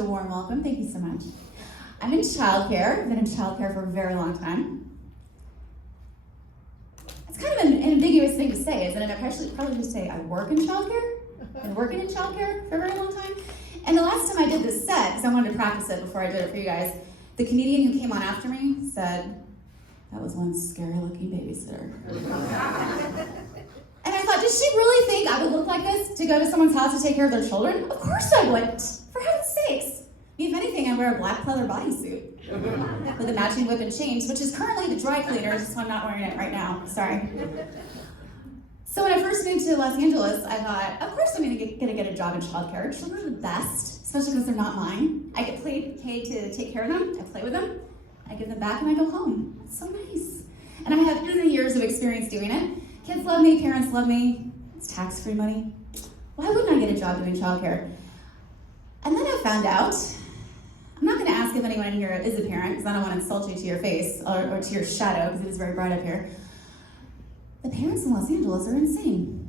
a warm welcome. Thank you so much. I'm in childcare. I've been in childcare for a very long time. It's kind of an ambiguous thing to say, isn't it? I probably just say I work in childcare. I've been working in childcare for a very long time. And the last time I did this set, because I wanted to practice it before I did it for you guys, the comedian who came on after me said, "That was one scary-looking babysitter." And I thought, does she really think I would look like this to go to someone's house to take care of their children? Of course I wouldn't. For heaven's sakes. If anything, I wear a black leather bodysuit with a matching whip and chains, which is currently the dry cleaner's, so I'm not wearing it right now. Sorry. So when I first moved to Los Angeles, I thought, of course I'm gonna get a job in childcare. Children are the best, especially because they're not mine. I get paid to take care of them. I play with them. I give them back and I go home. It's so nice. And I have years of experience doing it. Kids love me, parents love me. It's tax-free money. Why wouldn't I get a job doing childcare? And then I found out, I'm not gonna ask if anyone in here is a parent, because I don't want to insult you to your face, or to your shadow, because it is very bright up here. The parents in Los Angeles are insane.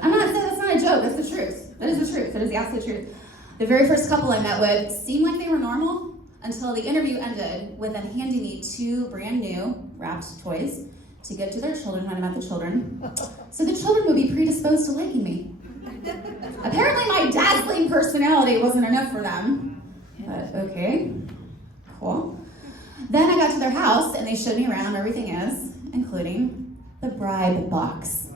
That's not a joke, that's the truth. That is the truth, that is the absolute truth. The very first couple I met with seemed like they were normal until the interview ended with them handing me 2 brand new wrapped toys to give to their children when I met the children. So the children would be predisposed to liking me. Apparently my dazzling personality wasn't enough for them, but okay, cool. Then I got to their house and they showed me around where everything is, including the bribe box.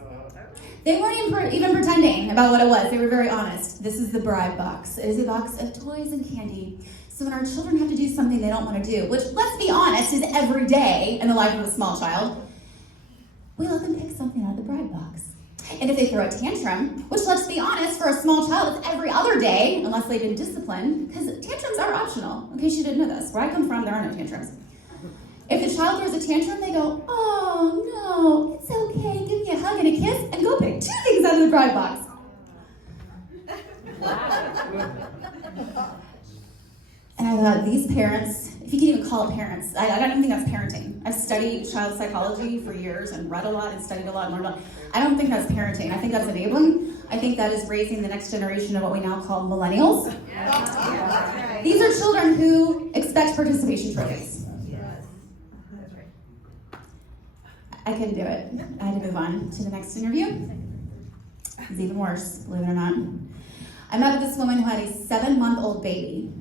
They weren't even pretending about what it was. They were very honest. This is the bribe box. It is a box of toys and candy. So when our children have to do something they don't want to do, which, let's be honest, is every day in the life of a small child, we let them pick something out of the bribe box. And if they throw a tantrum, which, let's be honest, for a small child, it's every other day, unless they've been disciplined, because tantrums are optional, in case you didn't know this. Where I come from, there are no tantrums. If the child throws a tantrum, they go, "Oh, no, it's okay, give me a hug and a kiss," and go pick 2 things out of the bribe box. And I thought, these parents, if you can even call it parents, I don't even think that's parenting. I've studied child psychology for years and read a lot and studied a lot and learned a lot. I don't think that's parenting. I think that's enabling. I think that is raising the next generation of what we now call millennials. Yeah. These are children who expect participation trophies. I couldn't do it. I had to move on to the next interview. It was even worse, believe it or not. I met with this woman who had a 7-month-old baby.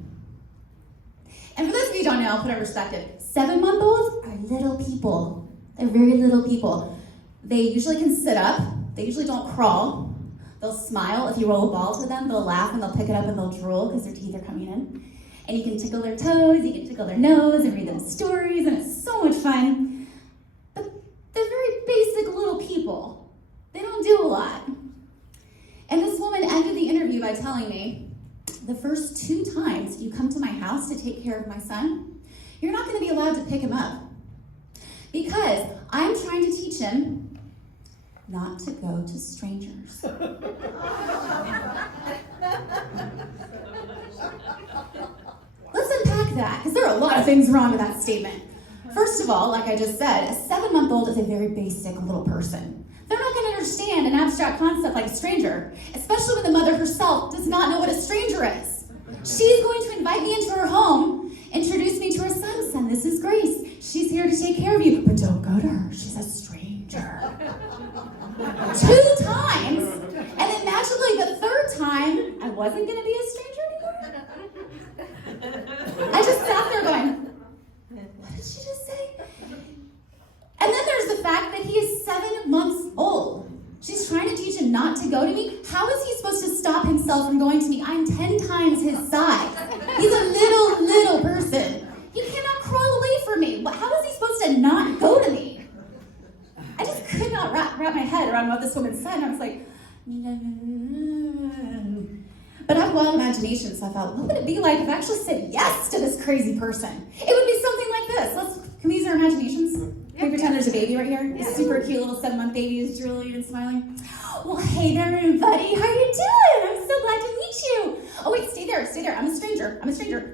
And for those of you who don't know, I'll put it in perspective. 7-month-olds are little people. They're very little people. They usually can sit up. They usually don't crawl. They'll smile. If you roll a ball to them, they'll laugh and they'll pick it up and they'll drool because their teeth are coming in. And you can tickle their toes, you can tickle their nose and read them stories, and it's so much fun. But they're very basic little people. They don't do a lot. And this woman ended the interview by telling me, the first 2 times you come to my house to take care of my son, you're not going to be allowed to pick him up. Because I'm trying to teach him not to go to strangers. Let's unpack that, because there are a lot of things wrong with that statement. First of all, like I just said, a 7-month-old is a very basic little person. They're not going to understand an abstract concept like a stranger, especially when the mother herself does not know what a stranger is. She's going to invite me into her home, introduce me to her son. "Son, this is Grace. She's here to take care of you, but don't go to her. She's a stranger." 2 times, and then magically the 3rd time, I wasn't going to be a stranger anymore. I just sat there going, what did she just say? And then there's the fact that he is 7 months old. She's trying to teach him not to go to me. How is he supposed to stop himself from going to me? I'm 10 times his size. He's a little person. He cannot crawl away from me. How is he supposed to not go to me? I just could not wrap my head around what this woman said. And I was like, but I have wild imagination, so I thought, what would it be like if I actually said yes to this crazy person? It would be something like this. Can we use our imaginations? Can we pretend there's a baby right here? A super cute little 7-month baby who's drooling and smiling. "Well, hey there, everybody. How you doing? I'm so glad to meet you. Oh, wait, stay there. I'm a stranger.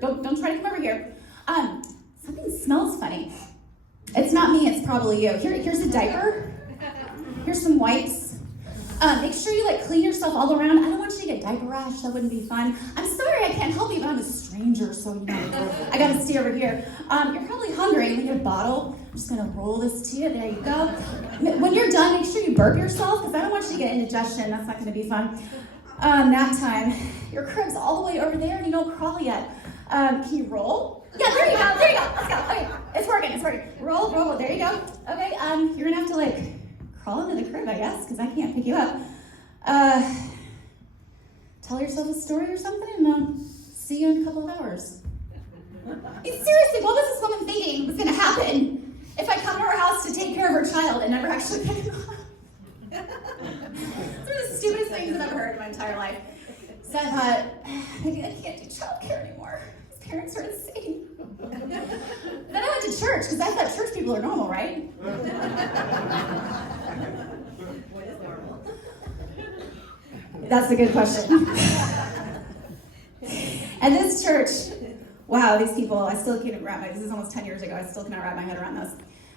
Don't try to come over here. Something smells funny. It's not me, it's probably you. Here's a diaper. Here's some wipes. Make sure you clean yourself all around. I don't want you to get diaper rash. That wouldn't be fun. I'm sorry I can't help you, but I'm a stranger, so I gotta stay over here. You're probably hungry. We need a bottle. I'm just gonna roll this to you. There you go. When you're done, make sure you burp yourself, because I don't want you to get indigestion. That's not gonna be fun. Nap time. Your crib's all the way over there, and you don't crawl yet. Can you roll? Yeah, there you go. Let's go. Okay, it's working. Roll. There you go. Okay, you're gonna have to crawl into the crib, I guess, because I can't pick you up. Tell yourself a story or something, and see you in a couple of hours. Seriously, what was this woman thinking was gonna happen if I come to her house to take care of her child and never actually pick him up? It's one of the stupidest things I've ever heard in my entire life. So I thought, maybe I can't do childcare anymore. His parents are insane. Then I went to church, because I thought church people are normal, right? What is normal? That's a good question. At this church, wow, these people, I still can't wrap my, this is almost 10 years ago, I still cannot wrap my head around this.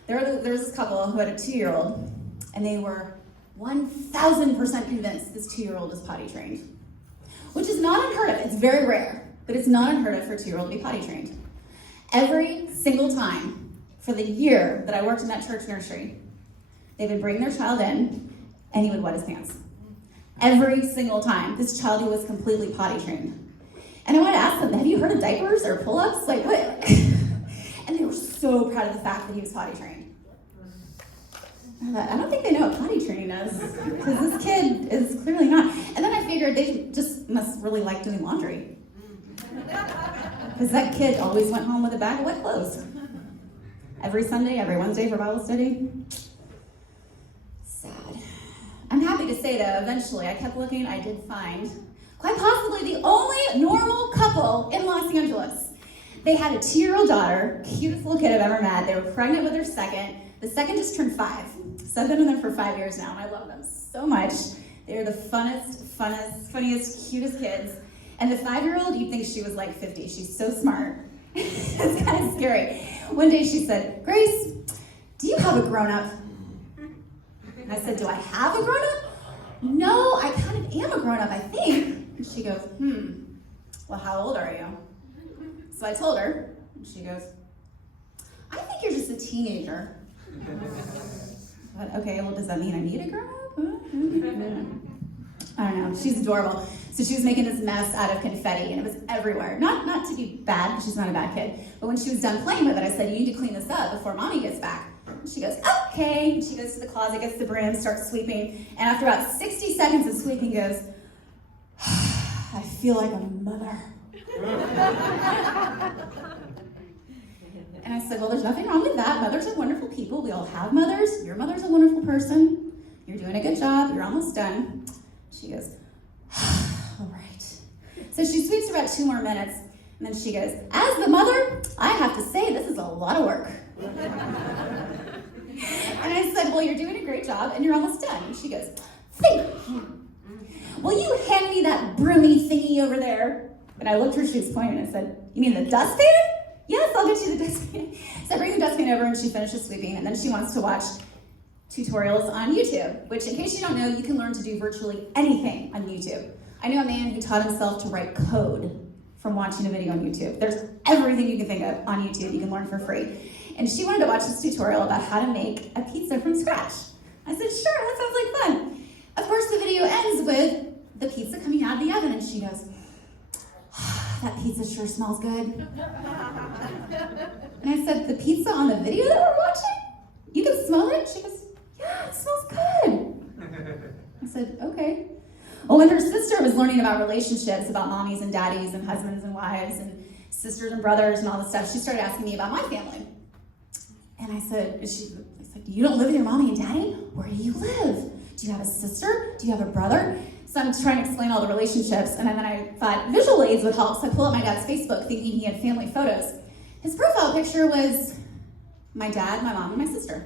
There was this couple who had a 2-year-old, and they were 1,000% convinced this 2-year-old is potty trained. Which is not unheard of. It's very rare, but it's not unheard of for a 2-year-old to be potty trained. Every single time for the year that I worked in that church nursery, they would bring their child in, and he would wet his pants. Every single time. This child who was completely potty trained. And I wanted to ask them, have you heard of diapers or pull-ups? What? And they were so proud of the fact that he was potty trained. I thought, I don't think they know what potty training is, because this kid is clearly not. And then I figured they just must really like doing laundry. Because that kid always went home with a bag of wet clothes. Every Sunday, every Wednesday for Bible study. Sad. I'm happy to say, though, eventually I kept looking, I did find quite possibly the only normal couple in Los Angeles. They had a 2-year-old daughter, cutest little kid I've ever met. They were pregnant with their second. The second just turned 5. So I've been with them for 5 years now, and I love them so much. They're the funniest, cutest kids. And the 5-year-old, you'd think she was like 50. She's so smart. It's kind of scary. One day she said, Grace, do you have a grown-up? And I said, do I have a grown-up? No, I kind of am a grown-up, I think. And she goes, well, how old are you? So I told her, and she goes, I think you're just a teenager. But, okay, well, does that mean I need a grown-up? I don't know. She's adorable. So she was making this mess out of confetti, and it was everywhere. Not to be bad, because she's not a bad kid. But when she was done playing with it, I said, you need to clean this up before Mommy gets back. And she goes, okay. And she goes to the closet, gets the broom, starts sweeping. And after about 60 seconds of sweeping, goes, I feel like a mother. And I said, well, there's nothing wrong with that. Mothers are wonderful people. We all have mothers. Your mother's a wonderful person. You're doing a good job. You're almost done. She goes, all right. So she sweeps for about 2 more minutes, and then she goes, as the mother, I have to say this is a lot of work. And I said, well, you're doing a great job, and you're almost done. And she goes, thank you. Will you hand me that broomy thingy over there? And I looked where she was pointing, and I said, you mean the dustpan? Yes, I'll get you the dustpan. So I bring the dustpan over, and she finishes sweeping, and then she wants to watch tutorials on YouTube, which, in case you don't know, you can learn to do virtually anything on YouTube. I know a man who taught himself to write code from watching a video on YouTube. There's everything you can think of on YouTube you can learn for free. And she wanted to watch this tutorial about how to make a pizza from scratch. I said, sure, that sounds like fun. Of course, the video ends with the pizza coming out of the oven, and she goes, that pizza sure smells good. And I said, the pizza on the video that we're watching? You can smell it? She goes, yeah, it smells good. I said, okay. Well, when her sister was learning about relationships, about mommies and daddies and husbands and wives and sisters and brothers and all this stuff, she started asking me about my family. And I said, you don't live with your mommy and daddy? Where do you live? Do you have a sister? Do you have a brother? So I'm trying to explain all the relationships, and then I thought visual aids would help, so I pulled up my dad's Facebook thinking he had family photos. His profile picture was my dad, my mom, and my sister.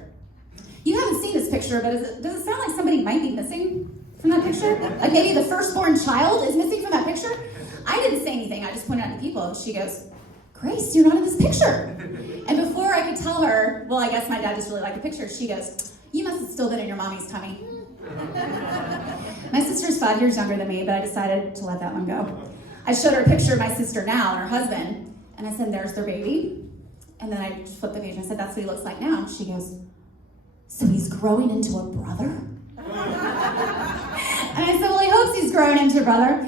You haven't seen this picture, but does it sound like somebody might be missing from that picture? Like maybe the firstborn child is missing from that picture? I didn't say anything, I just pointed out the people, and she goes, Grace, you're not in this picture. And before I could tell her, well, I guess my dad just really liked the picture, she goes, you must have still been in your mommy's tummy. sister's 5 years younger than me, but I decided to let that one go. I showed her a picture of my sister now and her husband, and I said, there's their baby. And then I flipped the page and I said, that's what he looks like now. And she goes, so he's growing into a brother? And I said, well, he hopes he's growing into a brother.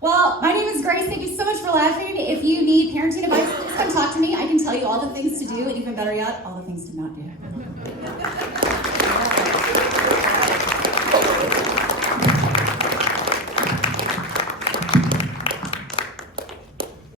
Well, my name is Grace. Thank you so much for laughing. If you need parenting advice, please come talk to me. I can tell you all the things to do, and even better yet, all the things to not do.